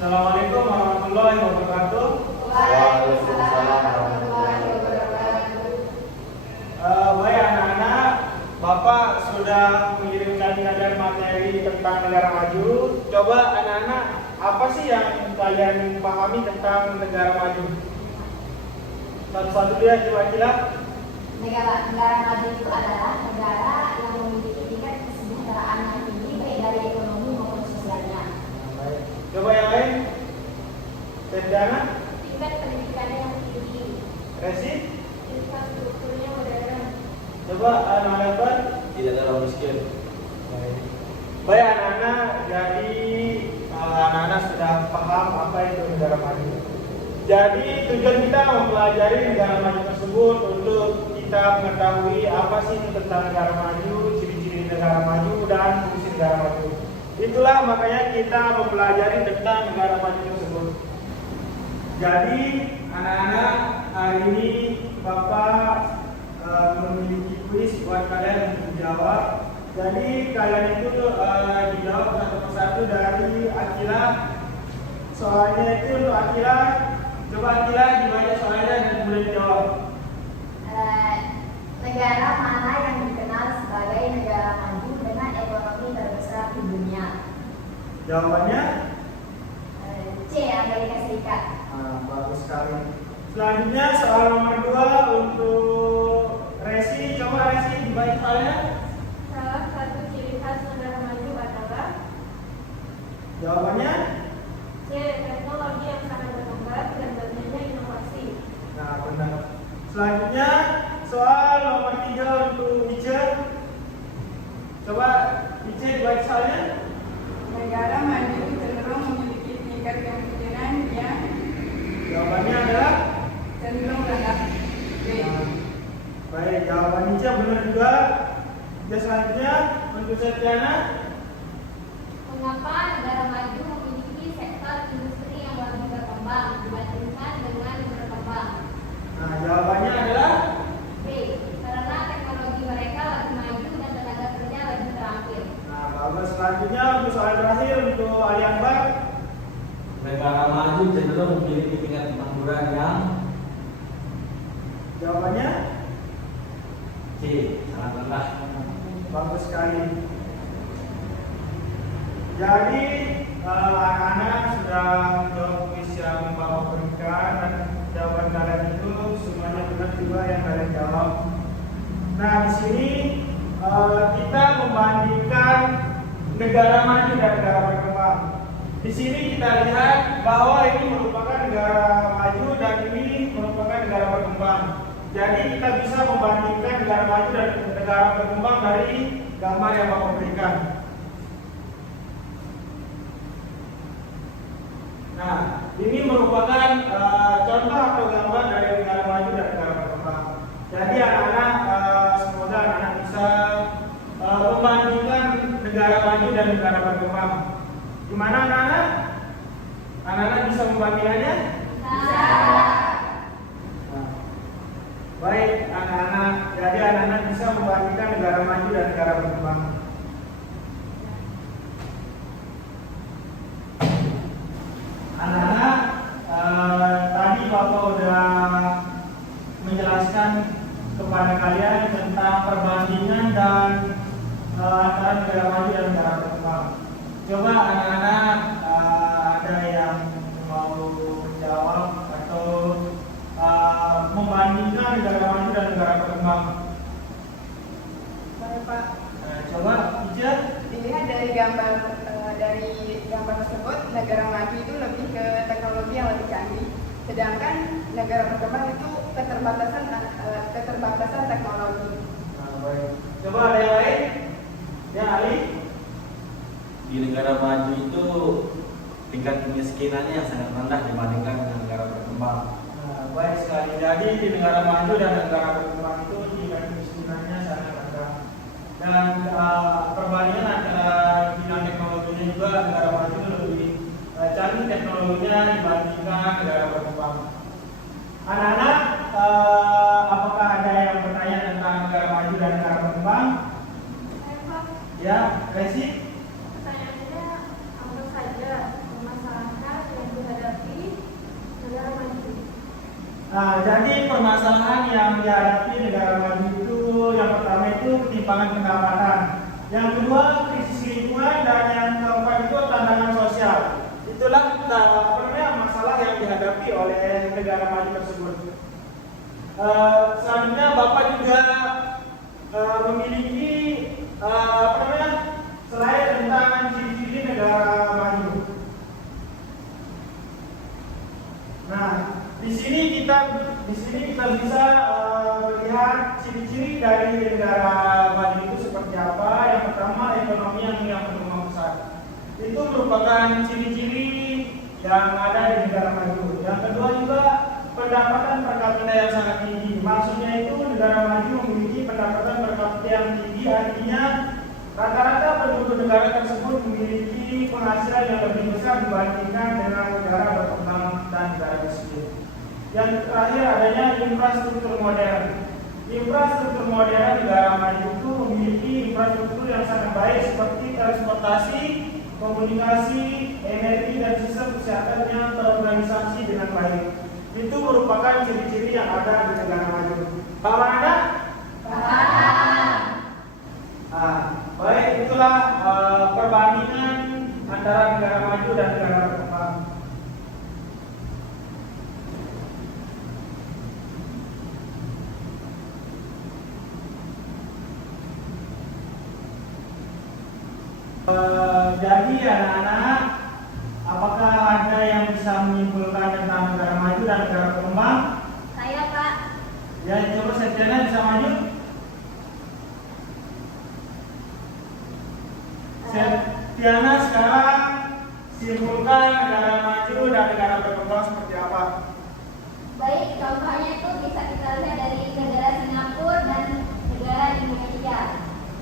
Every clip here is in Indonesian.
Assalamualaikum warahmatullahi wabarakatuh. Waalaikumsalam warahmatullahi wabarakatuh. Baik anak-anak, Bapak sudah mengirimkan kalian materi tentang negara maju. Coba anak-anak, apa sih yang kalian pahami tentang negara maju? Satu-satu dia coba. Negara maju itu adalah negara yang memiliki tingkat kesejahteraan yang tinggi baik dari ekonomi maupun sosialnya. Baik. Coba yang lain. Tendana, Tingkat pendidikannya yang tinggi, Resi, infrastrukturnya modern. coba anak-anak. Tidak ada orang miskin. Baik anak-anak, jadi anak-anak sudah paham apa itu negara maju. Jadi tujuan kita mempelajari negara maju tersebut untuk kita mengetahui apa sih itu tentang negara maju, ciri-ciri negara maju dan fungsi negara maju. Itulah makanya kita mempelajari tentang negara maju tersebut. Jadi anak-anak, hari ini Bapak memiliki kuis buat kalian untuk jawab. Jadi kalian itu dijawab satu persatu dari Akila. Soalnya itu untuk Akila. Coba Akila dibaca soalnya dan boleh dijawab. Negara mana yang dikenal sebagai negara maju dengan ekonomi terbesar di dunia? Jawabannya? C. Amerika Serikat. Bagus sekali. Selanjutnya soal nomor 2 untuk Resi. Coba Resi dibaca soalnya. Salah satu ciri khas negara maju adalah Jawabannya? C. Teknologi yang sangat berkembang dan banyaknya inovasi. Nah, benar. Selanjutnya soal nomor 3 untuk Ica. Coba Ica dibaca soalnya. Negara maju cenderung memiliki tingkat kemiskinan yang Jawabannya adalah cenderung rendah. B. Baik, jawaban Ica benar juga. Dan selanjutnya untuk Setiana. Mengapa negara maju memiliki sektor industri yang lebih berkembang dibandingkan dengan berkembang? Nah, jawabannya adalah B. Karena teknologi mereka lebih maju dan tenaga kerja lebih terampil. nah, bagus. Selanjutnya untuk soal terakhir untuk Ali Akbar. Negara maju cenderung memiliki tingkat pengangguran yang Jawabannya C, sangat rendah. bagus sekali. Jadi anak-anak sudah menjawab kuis yang Bapak berikan dan jawaban kalian itu semuanya benar juga yang kalian jawab. Nah, di sini kita membandingkan negara maju dan negara berkembang. Di sini kita lihat bahwa ini merupakan negara maju dan ini merupakan negara berkembang. Jadi kita bisa membandingkan negara maju dan negara berkembang dari gambar yang Bapak berikan. Nah, ini merupakan contoh atau gambar dari negara maju dan negara berkembang. Jadi anak-anak, semoga anak-anak bisa membandingkan negara maju dan negara berkembang. Gimana anak-anak? Anak-anak bisa membandingkannya? Bisa. Nah, baik anak-anak, jadi anak-anak bisa membandingkan negara maju dan negara berkembang. Anak-anak, tadi Bapak udah menjelaskan kepada kalian tentang perbandingan dan antara negara maju dan negara berkembang. Coba anak-anak ada yang mau menjawab atau membandingkan negara maju dan negara berkembang. Baik, Pak. Coba Ica. Dilihat dari gambar tersebut, negara maju itu lebih ke teknologi yang lebih canggih, sedangkan negara berkembang itu keterbatasan teknologi. Baik. Coba ada yang lain? Ya Ali. Di negara maju itu tingkat kemiskinannya yang sangat rendah dibandingkan dengan negara berkembang. Baik sekali. Jadi di negara maju dan negara berkembang itu tingkat kemiskinannya sangat rendah. Dan perbandingan antara bidang teknologinya juga negara maju lebih canggih teknologinya dibandingkan negara berkembang. Anak-anak, apakah ada yang bertanya tentang negara maju dan negara berkembang? Ya, Resi? Pertanyaannya, apa saja permasalahan yang dihadapi negara maju? Nah, jadi permasalahan yang dihadapi negara maju itu yang pertama itu ketimpangan pendapatan, yang kedua krisis lingkungan, dan yang keempat itu tantangan sosial. Itulah masalah yang dihadapi oleh negara maju tersebut. Selanjutnya Bapak juga memiliki slide tentang ciri-ciri negara maju. Nah, di sini kita bisa melihat ciri-ciri dari negara maju itu seperti apa. Yang pertama, ekonomi yang berkembang pesat. Itu merupakan ciri-ciri yang ada di negara maju. Yang kedua juga pendapatan per kapita yang sangat tinggi. Maksudnya itu negara maju memiliki pendapatan per kapita yang tinggi, artinya rata-rata penduduk negara tersebut memiliki penghasilan yang lebih besar dibandingkan dengan negara berkembang dan negara miskin. Yang terakhir adanya infrastruktur modern. Infrastruktur modern negara maju itu memiliki infrastruktur yang sangat baik seperti transportasi, komunikasi, energi, dan sistem kesehatan yang terorganisasi dengan baik. Itu merupakan ciri-ciri yang ada di negara maju. Paham Anda? Paham. Baik, itulah perbandingan antara negara maju dan negara berkembang. Jadi anak-anak, apakah ada yang bisa menyimpulkan tentang negara maju dan negara berkembang? Saya, Pak. Ya, coba Septiana bisa maju. Septiana sekarang simpulkan negara maju dan negara berkembang seperti apa? Baik, contohnya itu bisa kita lihat dari negara Singapura dan negara Indonesia.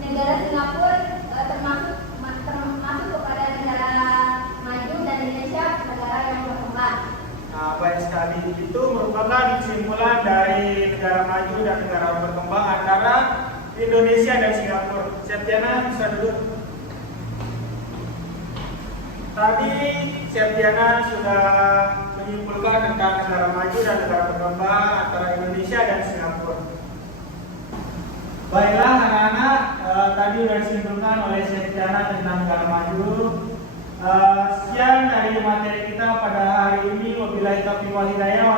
Negara Singapura termasuk kepada negara maju dan Indonesia negara yang berkembang. Nah, baik sekali. Itu merupakan kesimpulan dari negara maju dan negara berkembang antara Indonesia dan Singapura. Septiana bisa duduk. Tadi Septiana sudah menyimpulkan tentang negara maju dan negara berkembang antara Indonesia dan Singapura. Baiklah anak-anak, tadi sudah disimpulkan oleh Septiana tentang negara maju. Sekian dari materi kita pada hari ini. Wabillahi taufiq wal hidayah.